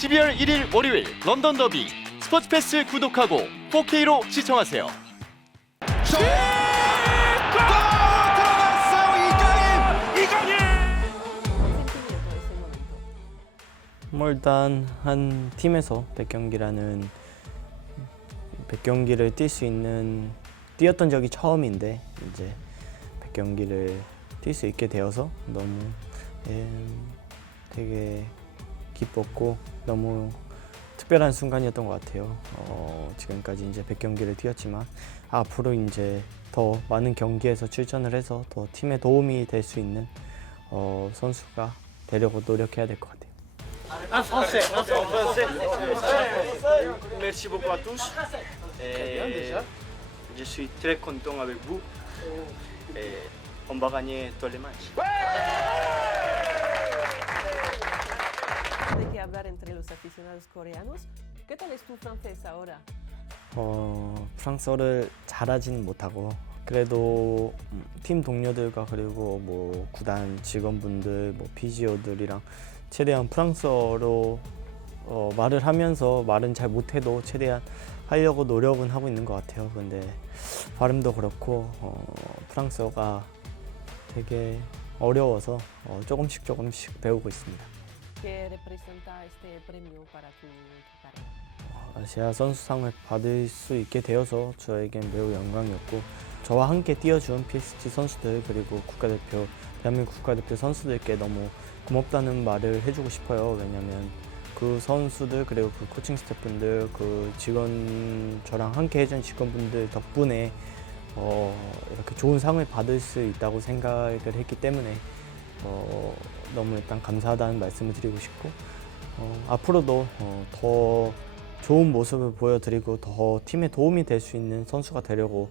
12월 1일 월요일 런던 더비 스포츠 패스 구독하고 4K로 시청하세요. 뭐 일단 한 팀에서 100경기라는 100경기를 뛸 수 있는 뛰었던 적이 처음인데 이제 100경기를 뛸 수 있게 되어서 너무 예, 되게 기뻤고 너무 특별한 순간이었던 것 같아요. 어, 지금까지 이제 100경기를 뛰었지만 앞으로 이제 더 많은 경기에서 출전을 해서 더 팀에 도움이 될 수 있는 어, 선수가 되려고 노력해야 될 것 같아요. En français, en français. Merci beaucoup à tous. Et je suis très content avec vous. Et on va gagner tous les matchs. De que hablar entre los aficionados coreanos. ¿Qué tal es tu francés ahora? 어, 프랑스어를 잘하지는 못하고 그래도 음, 팀 동료들과 그리고 뭐 구단 직원분들, 뭐 피지오들이랑 최대한 프랑스어로 어, 말을 하면서 말은 잘 못해도 최대한 하려고 노력은 하고 있는 것 같아요. 근데 발음도 그렇고 어, 프랑스어가 되게 어려워서 어, 조금씩 조금씩 배우고 있습니다. ¿Qué representa este premio para tu, carrera? 아시아 선수상을 받을 수 있게 되어서 저에겐 매우 영광이었고 저와 함께 뛰어준 PSG 선수들 그리고 국가대표 대한민국 국가대표 선수들께 너무 고맙다는 말을 해주고 싶어요. 왜냐하면 그 선수들 그리고 그 코칭 스태프분들 그 직원 저랑 함께 해준 직원분들 덕분에 어, 이렇게 좋은 상을 받을 수 있다고 생각을 했기 때문에 어, 너무 일단 감사하다는 말씀을 드리고 싶고 어, 앞으로도 어, 더 좋은 모습을 보여드리고 더 팀에 도움이 될 수 있는 선수가 되려고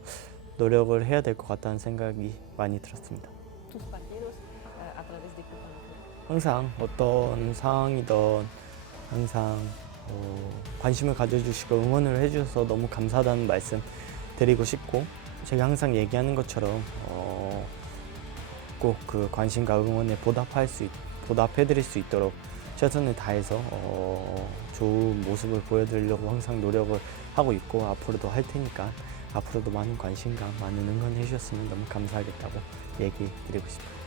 노력을 해야 될 것 같다는 생각이 많이 들었습니다. 항상 어떤 상황이든 항상 어, 관심을 가져주시고 응원을 해주셔서 너무 감사하다는 말씀 드리고 싶고 제가 항상 얘기하는 것처럼 어, 꼭 그 관심과 응원에 보답할 수 있, 보답해드릴 수 있도록 최선을 다해서 어, 좋은 모습을 보여드리려고 항상 노력을 하고 있고 앞으로도 할 테니까 앞으로도 많은 관심과 많은 응원해 주셨으면 너무 감사하겠다고 얘기 드리고 싶어요.